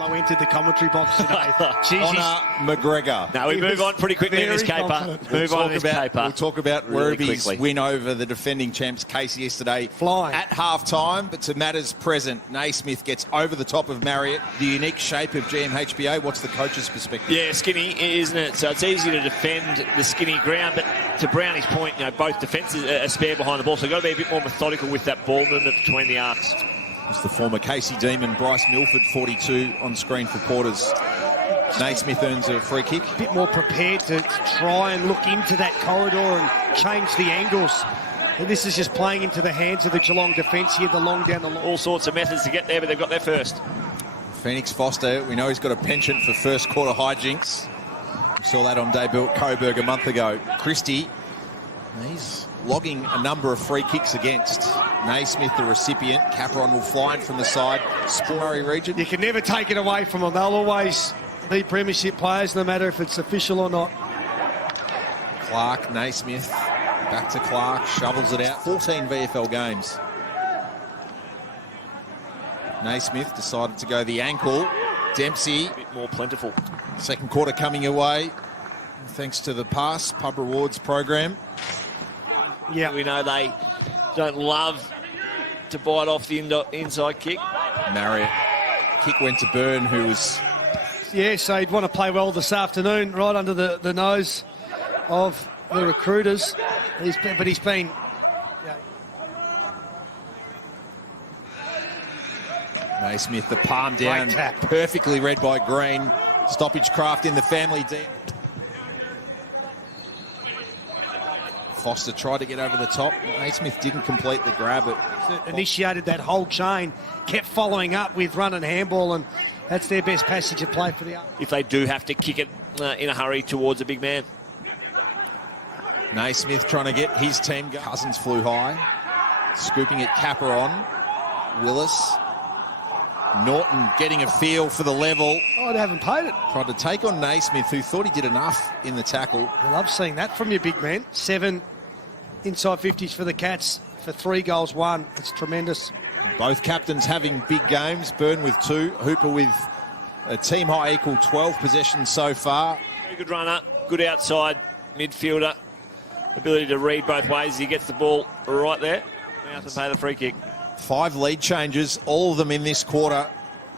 Barlow entered the commentary box today. Connor McGregor. No, we move on pretty quickly in this caper. We'll talk about really Werribee quickly. win over the defending champs Casey yesterday. Flying. At half-time, but to matters present, Naismith gets over the top of Marriott. The unique shape of GMHBA, what's the coach's perspective? Yeah, skinny, isn't it? So it's easy to defend the skinny ground, but to Brownie's point, both defences are spare behind the ball, so you've got to be a bit more methodical with that ball movement between the arcs. It's the former Casey Demon, Bryce Milford, 42 on screen for Porters. Naismith earns a free kick. A bit more prepared to try and look into that corridor and change the angles. And this is just playing into the hands of the Geelong defence here, the long down the line. All sorts of methods to get there, but they've got there first. Phoenix Foster, we know he's got a penchant for first quarter hijinks. We saw that on debut at Coburg a month ago. Christie, he's logging a number of free kicks against. Naismith, the recipient. Capron will fly in from the side. Murray region. You can never take it away from them. They'll always be premiership players, no matter if it's official or not. Clark, Naismith, back to Clark, shovels it out. 14 VFL games. Naismith decided to go the ankle. Dempsey. A bit more plentiful. Second quarter coming away, thanks to the Pass Pub Rewards program. Yeah, We know they don't love to bite off the inside kick. Marriott. Kick went to Byrne, who was... yeah, so he'd want to play well this afternoon, right under the nose of the recruiters. He's been... Naismith, the palm down, Great tap. perfectly read by Green. Stoppage craft in the family deep. Foster tried to get over the top. Naismith didn't complete the grab. Initiated that whole chain, kept following up with run and handball, and that's their best passage of play for the... If they do have to kick it in a hurry towards a big man. Naismith trying to get his team going. Cousins flew high. Scooping it, Capron. Willis. Norton getting a feel for the level. Oh, they haven't paid it. Tried to take on Naismith, who thought he did enough in the tackle. I love seeing that from your big man. 7 inside 50s for the Cats for 3 goals, 1. It's tremendous. Both captains having big games. Byrne with 2. Hooper with a team high equal 12 possessions so far. Very good runner, good outside midfielder. Ability to read both ways. He gets the ball right there. Now to pay the free kick. 5 lead changes, all of them in this quarter.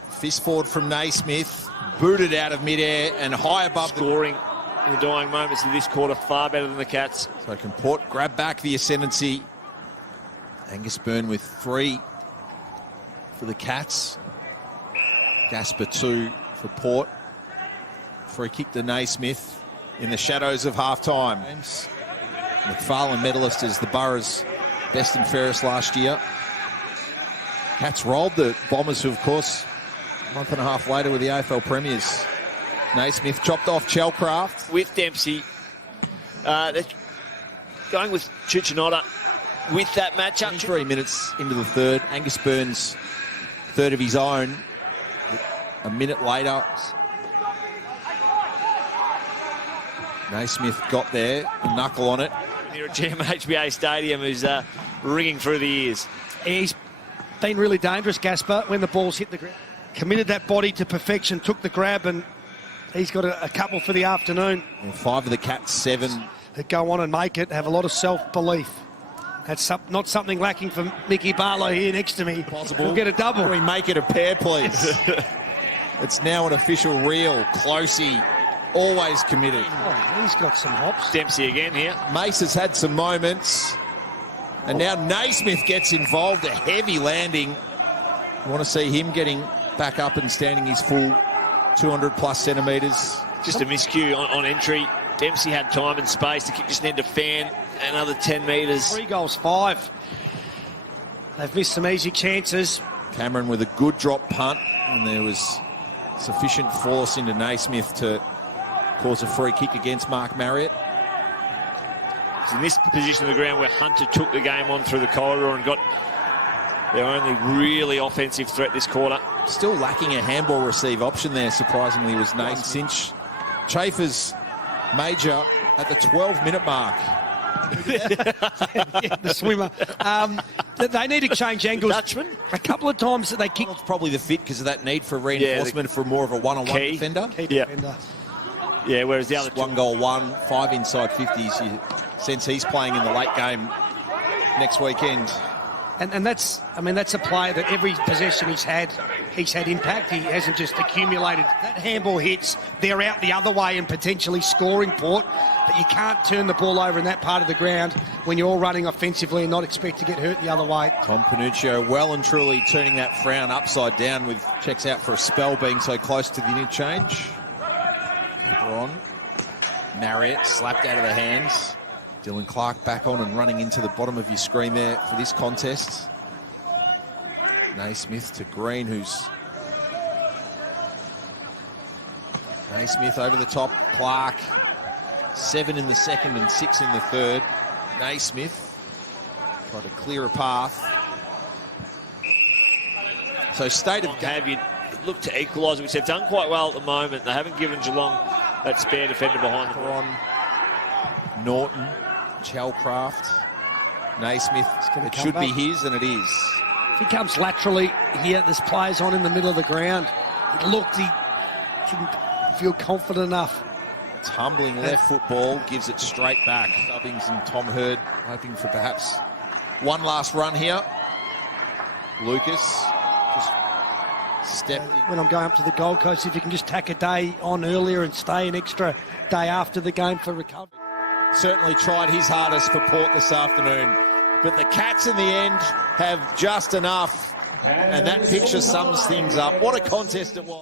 Fist forward from Naismith, booted out of midair and high above. Scoring in the dying moments of this quarter far better than the Cats. So can Port grab back the ascendancy. Angus Byrne with 3 for the Cats. Gasper 2 for Port. Free kick to Naismith in the shadows of half-time. McFarlane medalist as the Borough's best and fairest last year. Cats rolled the Bombers, who, of course, a month and a half later were the AFL premiers. Naismith chopped off Chelcraft. With Dempsey. They're going with Chuchinotta with that matchup. 3 minutes into the third. Angus Byrne's third of his own. A minute later, Naismith got there, a knuckle on it. Near a GMHBA stadium who's ringing through the ears. He's been really dangerous, Gasper, when the ball's hit the ground. Committed that body to perfection, took the grab, and he's got a couple for the afternoon. And 5 of the Cats, 7. That go on and make it, have a lot of self-belief. That's not something lacking for Mickey Barlow here next to me. Possible. We'll get a double. Can we make it a pair, please? It's now an official reel. Closey, always committed. Oh, he's got some hops. Dempsey again here. Mace has had some moments. And now Naismith gets involved, a heavy landing. I want to see him getting back up and standing his full 200+ centimetres. Just a miscue on entry. Dempsey had time and space. The kick just needed to fan another 10 metres. 3 goals, 5. They've missed some easy chances. Cameron with a good drop punt, and there was sufficient force into Naismith to cause a free kick against Mark Marriott. It's in this position of the ground where Hunter took the game on through the corridor and got their only really offensive threat this quarter. Still lacking a handball receive option there, surprisingly, was Nathan Cinch. Chaffers major at the 12-minute mark. The swimmer. They need to change angles. Dutchman? A couple of times that they kick. It's probably the fit because of that need for reinforcement for more of a one-on-one Key. defender. Defender. Yeah, whereas the other two... 1 goal, 5 inside 50s. You sense he's playing in the late game next weekend. And that's, I mean, that's a player that every possession he's had impact. He hasn't just accumulated. That handball hits, they're out the other way and potentially scoring, Port. But you can't turn the ball over in that part of the ground when you're all running offensively and not expect to get hurt the other way. Tom Panuccio well and truly turning that frown upside down with checks out for a spell being so close to the interchange. On. Marriott slapped out of the hands. Dylan Clark back on and running into the bottom of your screen there for this contest. Naismith to Green, who's... Naismith over the top. Clark, 7 in the second and 6 in the third. Naismith tried to clear a path. So state of game. Have you looked to equalise, which they've done quite well at the moment. They haven't given Geelong that spare defender behind them. On Norton, Chalcraft, Naismith. It should be his, and it is. If he comes laterally here, there's players on in the middle of the ground. It looked he didn't feel confident enough. Tumbling left foot ball, gives it straight back. Stubbings and Tom Hurd hoping for perhaps one last run here. Lucas just stepped in. When I'm going up to the Gold Coast, if you can just tack a day on earlier and stay an extra day after the game for recovery. Certainly tried his hardest for Port this afternoon, but the Cats in the end have just enough, and that picture sums things up. What a contest it was.